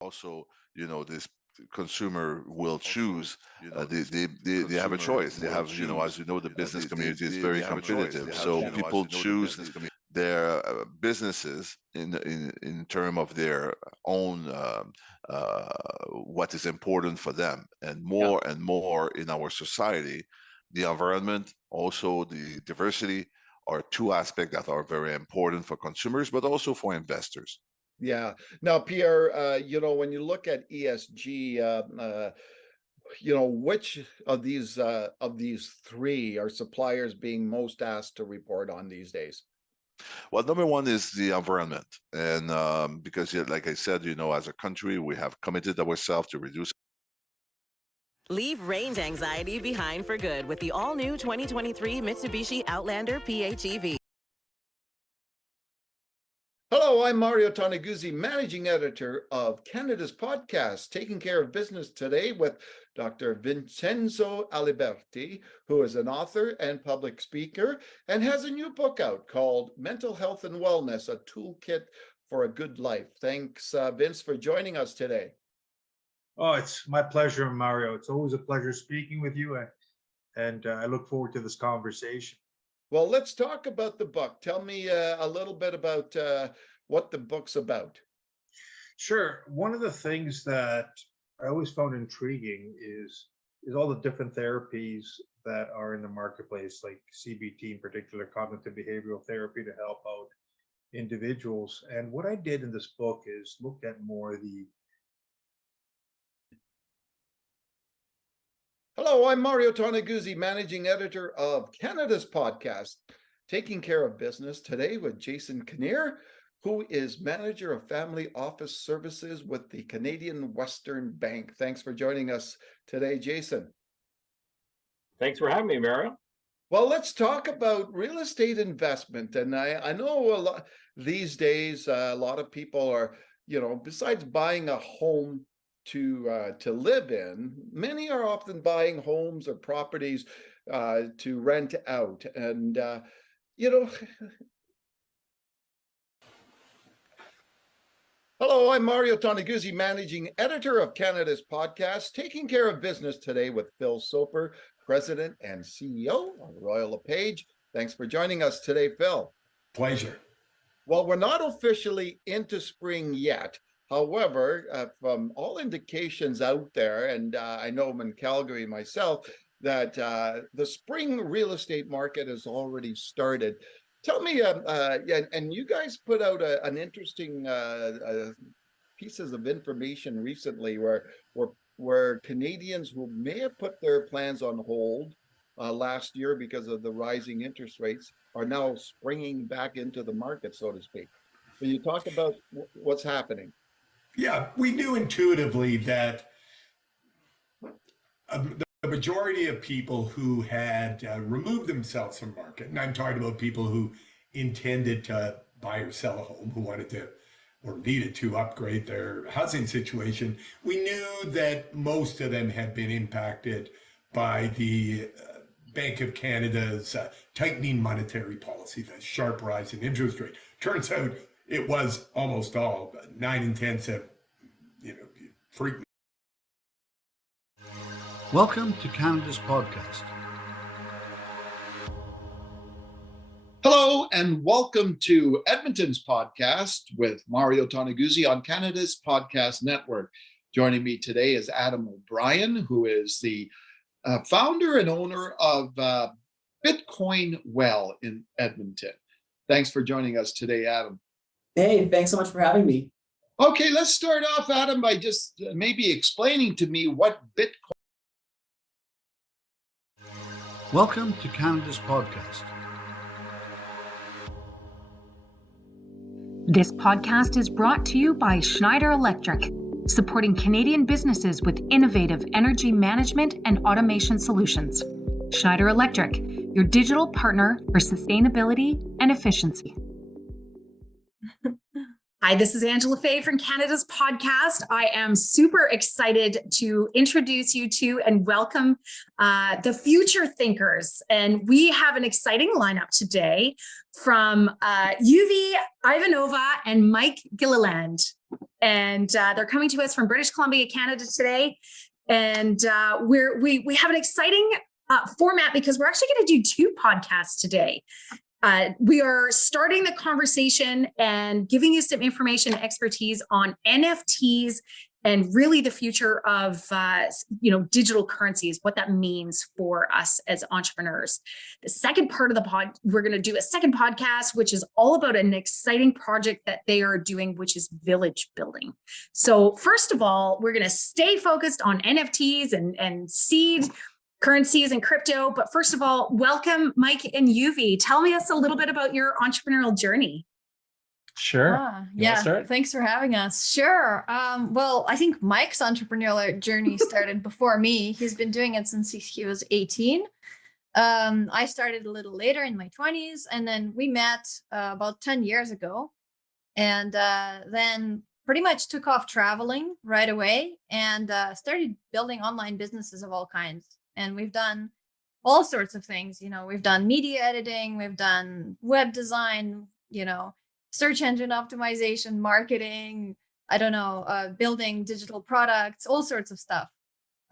also, this consumer will choose. They have a choice. They have, as you know, the business community is very competitive. So people choose their businesses in term of their own what is important for them, and more in our society, the environment, also the diversity, are two aspects that are very important for consumers, but also for investors. Yeah. Now, Pierre, when you look at ESG, which of these three are suppliers being most asked to report on these days? Well, number one is the environment, and because, like I said, as a country, we have committed ourselves to reduce. Leave range anxiety behind for good with the all-new 2023 Mitsubishi Outlander PHEV. Hello, I'm Mario Toneguzzi, Managing Editor of Canada's Podcast, taking care of business today with Dr. Vincenzo Aliberti, who is an author and public speaker and has a new book out called Mental Health and Wellness, a Toolkit for a Good Life. Thanks, Vince, for joining us today. Oh, it's my pleasure, Mario. It's always a pleasure speaking with you, and I look forward to this conversation. Well, let's talk about the book. Tell me a little bit about what the book's about. Sure. One of the things that I always found intriguing is all the different therapies that are in the marketplace, like CBT in particular, cognitive behavioral therapy, to help out individuals. And what I did in this book is look at more the... Hello, I'm Mario Toneguzzi, Managing Editor of Canada's Podcast, taking care of business today with Jason Kinnear, who is Manager of Family Office Services with the Canadian Western Bank. Thanks for joining us today, Jason. Thanks for having me, Mario. Well, let's talk about real estate investment. And I know a lot these days, a lot of people are, besides buying a home to live in, many are often buying homes or properties to rent out. And, Hello, I'm Mario Toneguzzi, Managing Editor of Canada's Podcast, taking care of business today with Phil Soper, President and CEO of Royal LePage. Thanks for joining us today, Phil. Pleasure. Well, we're not officially into spring yet. However, from all indications out there, and I know I'm in Calgary myself, that the spring real estate market has already started. Tell me, and you guys put out an interesting pieces of information recently where Canadians who may have put their plans on hold last year because of the rising interest rates are now springing back into the market, so to speak. Can you talk about what's happening? Yeah, we knew intuitively that the majority of people who had removed themselves from market, and I'm talking about people who intended to buy or sell a home, who wanted to or needed to upgrade their housing situation, we knew that most of them had been impacted by the Bank of Canada's tightening monetary policy, the sharp rise in interest rate. Turns out it was almost all, 9 10 frequently. Welcome to Canada's Podcast. Hello, and welcome to Edmonton's Podcast with Mario Toneguzzi on Canada's Podcast Network. Joining me today is Adam O'Brien, who is the founder and owner of Bitcoin Well in Edmonton. Thanks for joining us today, Adam. Hey, thanks so much for having me. Okay, let's start off, Adam, by just maybe explaining to me what Bitcoin. Welcome to Canada's Podcast. This podcast is brought to you by Schneider Electric, supporting Canadian businesses with innovative energy management and automation solutions. Schneider Electric, your digital partner for sustainability and efficiency. Hi, this is Angela Fay from Canada's Podcast. I am super excited to introduce you to and welcome the future thinkers. And we have an exciting lineup today from Yuvi Ivanova and Mike Gilliland. and they're coming to us from British Columbia, Canada today. And we have an exciting format because we're actually going to do 2 podcasts today. We are starting the conversation and giving you some information and expertise on NFTs and really the future of digital currencies, what that means for us as entrepreneurs. The second part of the we're going to do a second podcast, which is all about an exciting project that they are doing, which is village building. So first of all, we're going to stay focused on NFTs and seed currencies and crypto. But first of all, welcome, Mike and Yuvi. Tell me a little bit about your entrepreneurial journey. Sure. Yeah. Thanks for having us. Sure. Well, I think Mike's entrepreneurial journey started before me. He's been doing it since he was 18. I started a little later in my 20s, and then we met about 10 years ago, and then pretty much took off traveling right away and started building online businesses of all kinds. And we've done all sorts of things. We've done media editing, we've done web design, search engine optimization, marketing, building digital products, all sorts of stuff.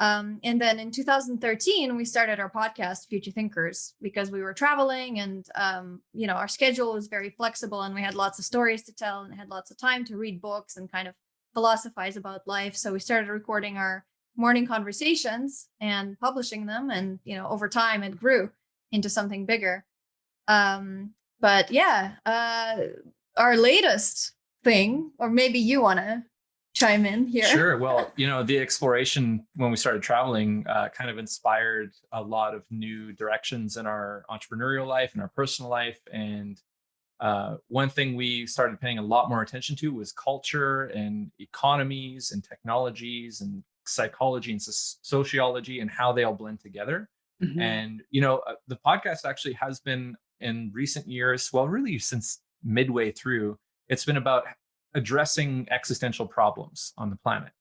And then in 2013, we started our podcast, Future Thinkers, because we were traveling and, our schedule was very flexible and we had lots of stories to tell and had lots of time to read books and kind of philosophize about life. So we started recording our morning conversations and publishing them. And, over time it grew into something bigger. But yeah, our latest thing, or maybe you want to chime in here. Sure. Well, the exploration when we started traveling kind of inspired a lot of new directions in our entrepreneurial life and our personal life. And one thing we started paying a lot more attention to was culture and economies and technologies and psychology and sociology and how they all blend together. Mm-hmm. And, the podcast actually has been in recent years, well, really since midway through, it's been about addressing existential problems on the planet.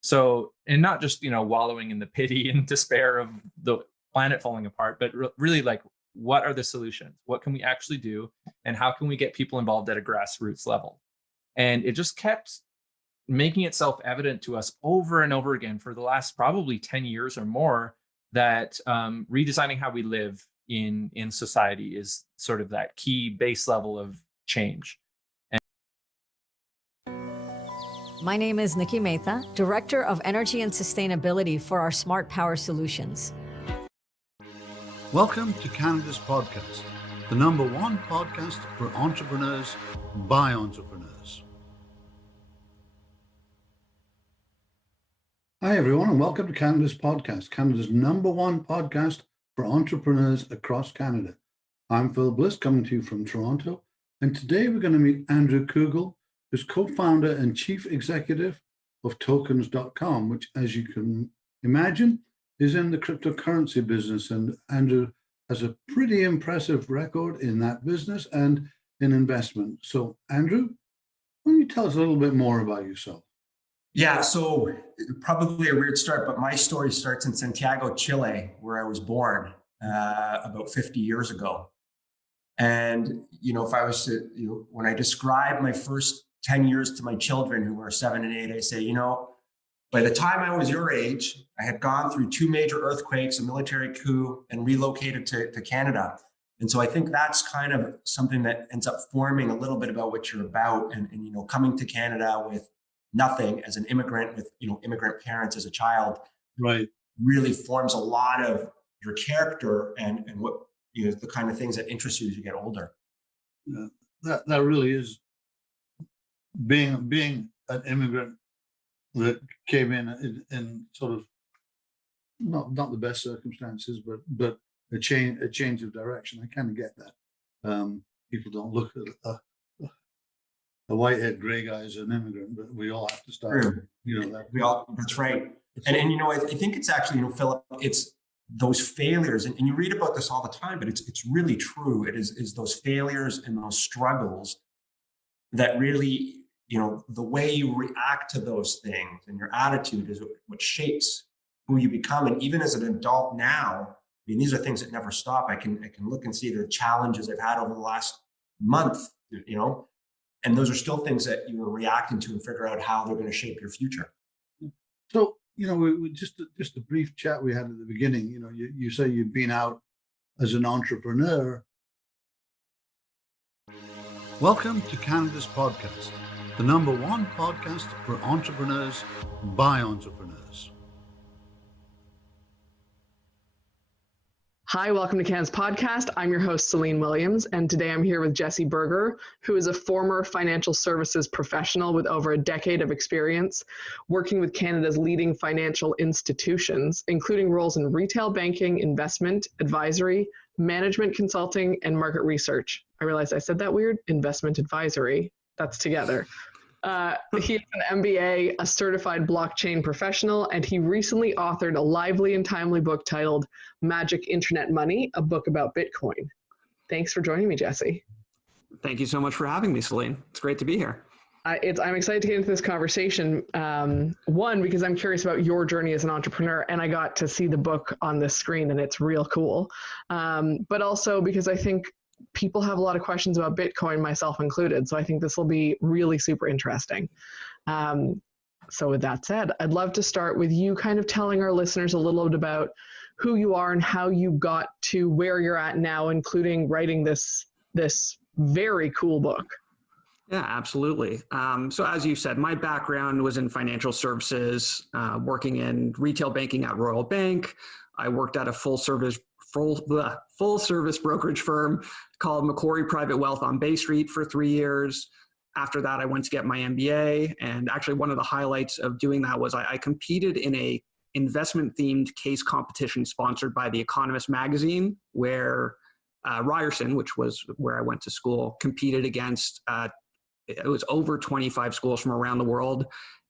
So, and not just, wallowing in the pity and despair of the planet falling apart, but really like, what are the solutions? What can we actually do? And how can we get people involved at a grassroots level? And it just kept making itself evident to us over and over again for the last probably 10 years or more that redesigning how we live in society is sort of that key base level of change. My name is Nikki Mehta, Director of Energy and Sustainability for our Smart Power Solutions. Welcome to Canada's podcast, the #1 podcast for entrepreneurs by entrepreneurs. Hi everyone, and welcome to Canada's podcast, Canada's #1 podcast for entrepreneurs across Canada. I'm Phil Bliss, coming to you from Toronto, and today we're going to meet Andrew Kugel, who's co-founder and chief executive of tokens.com, which, as you can imagine, is in the cryptocurrency business. And Andrew has a pretty impressive record in that business and in investment. So Andrew, why don't you tell us a little bit more about yourself? Yeah, so probably a weird start, but my story starts in Santiago, Chile, where I was born about 50 years ago. And, if I was to, when I describe my first 10 years to my children who are 7 and 8, I say, by the time I was your age, I had gone through 2 major earthquakes, a military coup, and relocated to Canada. And so I think that's kind of something that ends up forming a little bit about what you're about. And coming to Canada with nothing as an immigrant with, immigrant parents as a child, right, really forms a lot of your character and what, the kind of things that interest you as you get older. Yeah, that really is being an immigrant that came in sort of not the best circumstances, but a change of direction. I kind of get that. People don't look at a white-haired gray guy as an immigrant, but we all have to start. That's right. And I think it's actually, Philip, it's those failures, and you read about this all the time, but it's really true. It is those failures and those struggles that really, the way you react to those things and your attitude is what shapes who you become. And even as an adult now, these are things that never stop. I can look and see the challenges I've had over the last month, And those are still things that you are reacting to and figure out how they're going to shape your future. So, we just a brief chat we had at the beginning, you say you've been out as an entrepreneur. Welcome to Canada's podcast, the #1 podcast for entrepreneurs by entrepreneurs. Hi, welcome to Canada's podcast. I'm your host, Celine Williams, and today I'm here with Jesse Berger, who is a former financial services professional with over a decade of experience working with Canada's leading financial institutions, including roles in retail banking, investment, advisory, management consulting, and market research. I realized I said that weird, investment advisory. That's together. He has an MBA, a certified blockchain professional, and he recently authored a lively and timely book titled Magic Internet Money, a book about Bitcoin. Thanks for joining me, Jesse. Thank you so much for having me, Celine. It's great to be here. I'm excited to get into this conversation. One, because I'm curious about your journey as an entrepreneur, and I got to see the book on the screen, and it's real cool. But also because I think people have a lot of questions about Bitcoin, myself included. So I think this will be really super interesting. So with that said, I'd love to start with you kind of telling our listeners a little bit about who you are and how you got to where you're at now, including writing this very cool book. Yeah, absolutely. So as you said, my background was in financial services, working in retail banking at Royal Bank. I worked at a full service brokerage firm called Macquarie Private Wealth on Bay Street for 3 years. After that, I went to get my MBA. And actually one of the highlights of doing that was I competed in a investment themed case competition sponsored by The Economist magazine, where Ryerson, which was where I went to school, competed against, it was over 25 schools from around the world.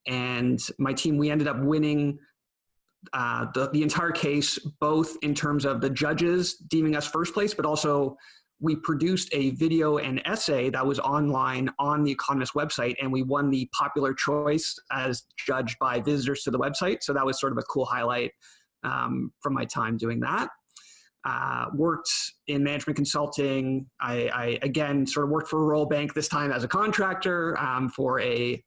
And my team, we ended up winning the entire case, both in terms of the judges deeming us first place, but also we produced a video and essay that was online on the Economist website, and we won the popular choice as judged by visitors to the website. So that was sort of a cool highlight from my time doing that. Worked in management consulting. I again sort of worked for Royal Bank, this time as a contractor for a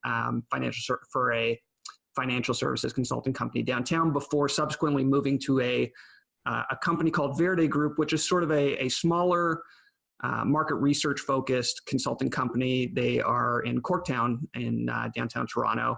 financial services consulting company downtown, before subsequently moving to a company called Verde Group, which is sort of a smaller market research focused consulting company. They are in Corktown in downtown Toronto.